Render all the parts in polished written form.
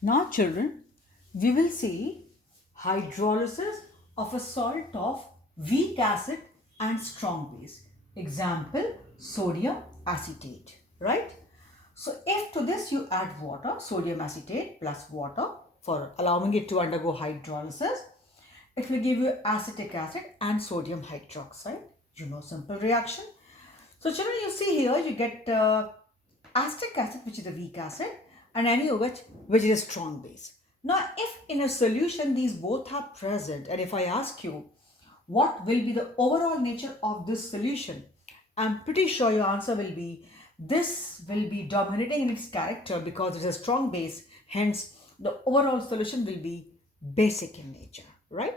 Now children, we will see hydrolysis of a salt of weak acid and strong base. Example, sodium acetate, right? So if to this you add water, sodium acetate plus water for allowing it to undergo hydrolysis, it will give you acetic acid and sodium hydroxide. You know, simple reaction. So children, you see here you get acetic acid, which is a weak acid, and NaOH, which is a strong base. Now, if in a solution these both are present, and if I ask you what will be the overall nature of this solution, I'm pretty sure your answer will be this will be dominating in its character because it's a strong base, hence the overall solution will be basic in nature, right?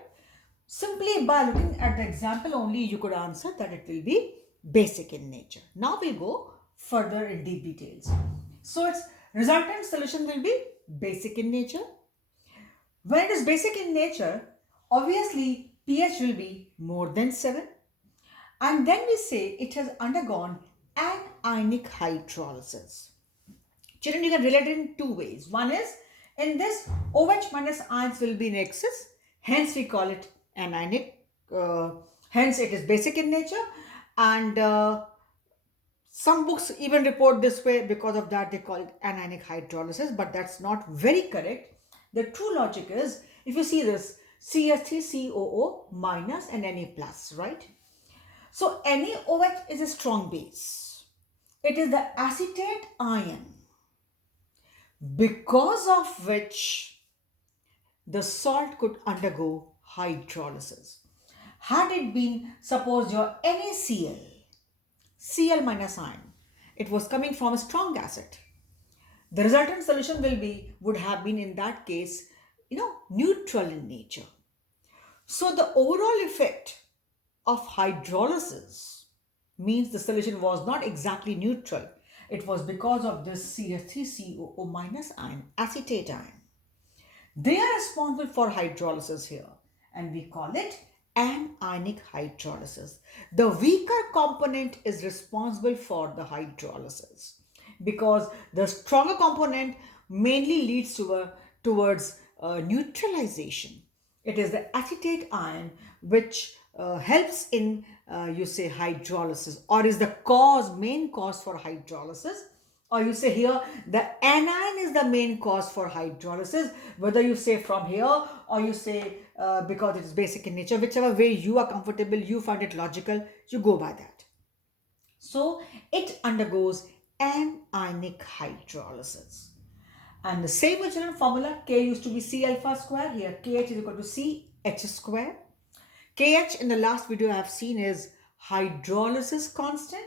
Simply by looking at the example only, you could answer that it will be basic in nature. Now we'll go further in deep details. So its resultant solution will be basic in nature. When it is basic in nature, obviously pH will be more than 7. And then we say it has undergone anionic hydrolysis. Children, you can relate it in two ways. One is in this OH minus ions will be in excess, hence we call it anionic. Hence it is basic in nature, and some books even report this way. Because of that, they call it anionic hydrolysis, but that's not very correct. The true logic is if you see this CH3COO minus and Na plus, right? So NaOH is a strong base. It is the acetate ion because of which the salt could undergo hydrolysis. Had it been, suppose your NaCl, Cl minus ion, it was coming from a strong acid. The resultant solution would have been in that case, neutral in nature. So the overall effect of hydrolysis means the solution was not exactly neutral. It was because of this CH3COO minus ion, acetate ion. They are responsible for hydrolysis here, and we call it anionic hydrolysis. The weaker component is responsible for the hydrolysis because the stronger component mainly leads towards neutralization. It is the acetate ion which helps in you say hydrolysis, or is the main cause for hydrolysis, or you say here the anion is the main cause for hydrolysis, whether you say from here or you say because it is basic in nature, whichever way you are comfortable, you find it logical, you go by that. So it undergoes anionic hydrolysis. And the same original formula, K used to be C alpha square, here KH is equal to C H square. KH in the last video I have seen is hydrolysis constant.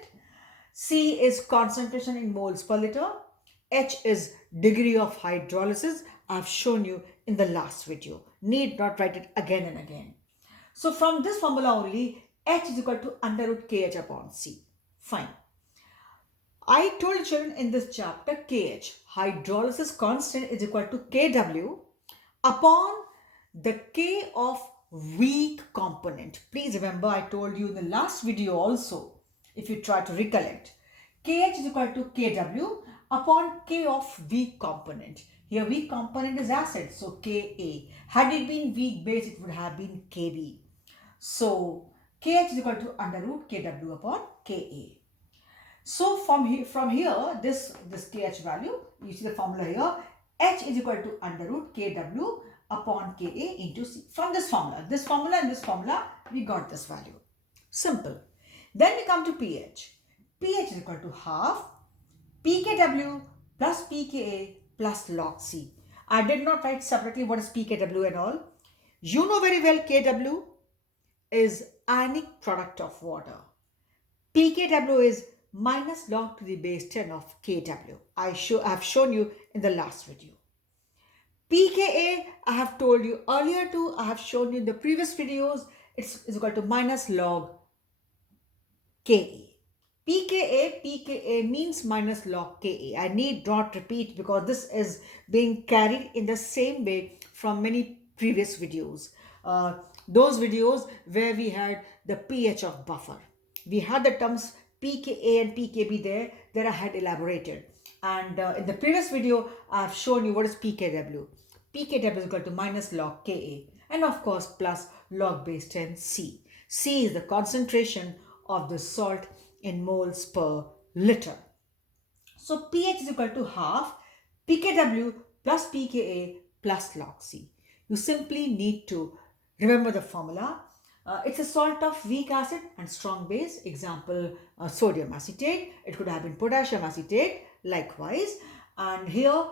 C is concentration in moles per liter. H is degree of hydrolysis. I have shown you in the last video. Need not write it again and again. So from this formula only, H is equal to under root KH upon C. Fine. I told children in this chapter KH, hydrolysis constant, is equal to KW upon the K of weak component. Please remember, I told you in the last video also, if you try to recollect, KH is equal to KW upon K of weak component. Here weak component is acid, so Ka. Had it been weak base, it would have been Kb. So KH is equal to under root KW upon Ka. So from here, this KH value, you see the formula here, H is equal to under root KW upon Ka into C. From this formula and this formula, we got this value. Simple. Then we come to pH. pH is equal to half pKw plus pKa plus log C. I did not write separately what is pKw and all. You know very well Kw is ionic product of water. pKw is minus log to the base 10 of Kw. I have shown you in the last video. pKa, I have told you earlier too, I have shown you in the previous videos, it's equal to minus log Ka. pKa means minus log Ka. I need not repeat because this is being carried in the same way from many previous videos. Those videos where we had the pH of buffer. We had the terms pKa and pKb there I had elaborated. And in the previous video, I've shown you what is pKw. pKw is equal to minus log Ka, and of course plus log base 10 C. C is the concentration of the salt in moles per liter. So pH is equal to half pKw plus pKa plus log C. You simply need to remember the formula. It's a salt of weak acid and strong base. Example, sodium acetate. It could have been potassium acetate, likewise. And here,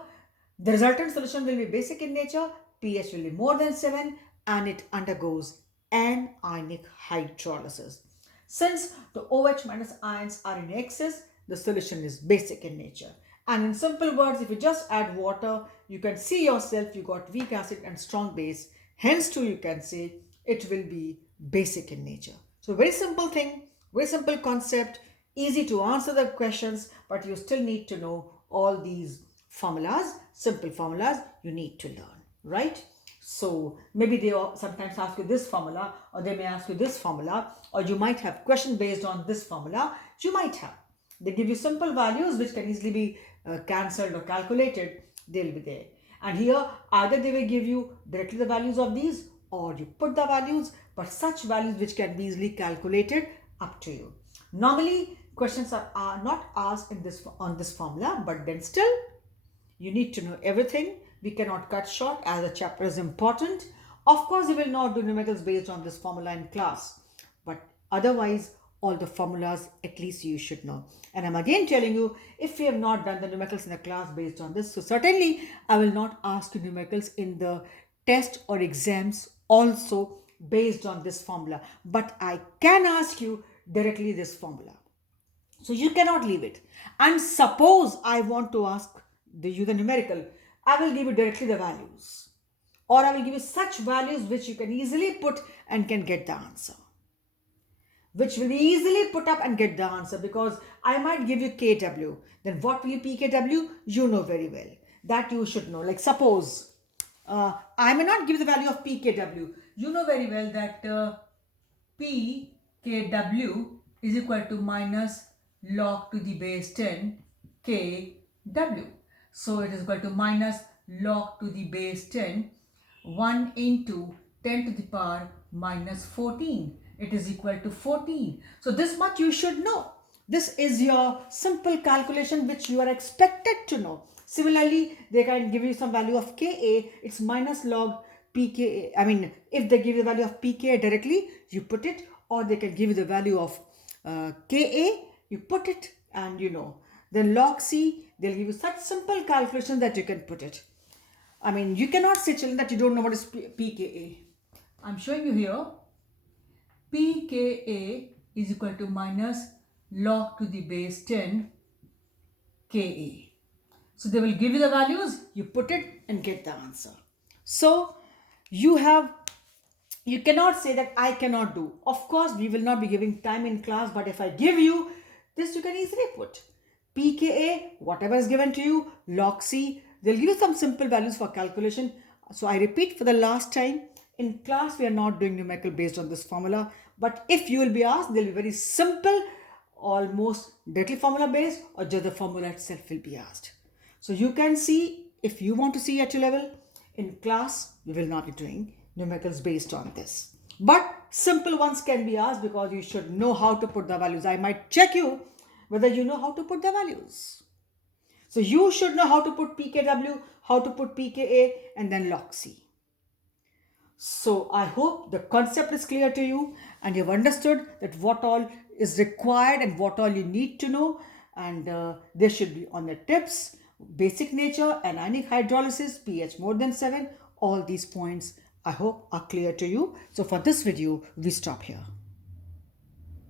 the resultant solution will be basic in nature. pH will be more than 7 and it undergoes anionic hydrolysis. Since the OH minus ions are in excess, the solution is basic in nature. And in simple words, if you just add water, you can see yourself you got weak acid and strong base. Hence too you can say it will be basic in nature. So very simple thing, very simple concept, easy to answer the questions, but you still need to know all these formulas, simple formulas you need to learn, right? So maybe they sometimes ask you this formula, or they may ask you this formula, or you might have question based on this formula. You might have. They give you simple values which can easily be cancelled or calculated. They'll be there. And here either they will give you directly the values of these, or you put the values, but such values which can be easily calculated, up to you. Normally questions are not asked in on this formula, but then still you need to know everything. We cannot cut short as the chapter is important. Of course, we will not do numericals based on this formula in class, but otherwise all the formulas at least you should know. And I'm again telling you, if you have not done the numericals in the class based on this, so certainly I will not ask you numericals in the test or exams also based on this formula, but I can ask you directly this formula. So you cannot leave it. And suppose I want to ask you the numerical, I will give you directly the values, or I will give you such values which you can easily put and can get the answer, which will be easily put up and get the answer, because I might give you KW. Then what will you pKw? You know very well. That you should know. Like suppose I may not give the value of pKw. You know very well that pKw is equal to minus log to the base 10 Kw. So it is equal to minus log to the base 10, 1 into 10 to the power minus 14. It is equal to 14. So this much you should know. This is your simple calculation which you are expected to know. Similarly, they can give you some value of Ka. It's minus log pKa. I mean, if they give you the value of pKa directly, you put it, or they can give you the value of Ka, you put it, and you know. Then log C, they'll give you such simple calculations that you can put it. I mean, you cannot say, children, that you don't know what is pKa. I'm showing you here. pKa is equal to minus log to the base 10 Ka. So they will give you the values, you put it and get the answer. So you cannot say that I cannot do. Of course, we will not be giving time in class, but if I give you this, you can easily put pKa, whatever is given to you, log C, they'll give you some simple values for calculation. So I repeat for the last time, in class we are not doing numerical based on this formula, but if you will be asked, they'll be very simple, almost directly formula based, or just the formula itself will be asked. So you can see, if you want to see at your level, in class we will not be doing numericals based on this. But simple ones can be asked, because you should know how to put the values. I might check you whether you know how to put the values. So you should know how to put pKw, how to put pKa, and then log C. So I hope the concept is clear to you and you've understood that what all is required and what all you need to know. And there should be on the tips, basic nature, anionic hydrolysis, pH more than 7. All these points I hope are clear to you. So for this video, we stop here.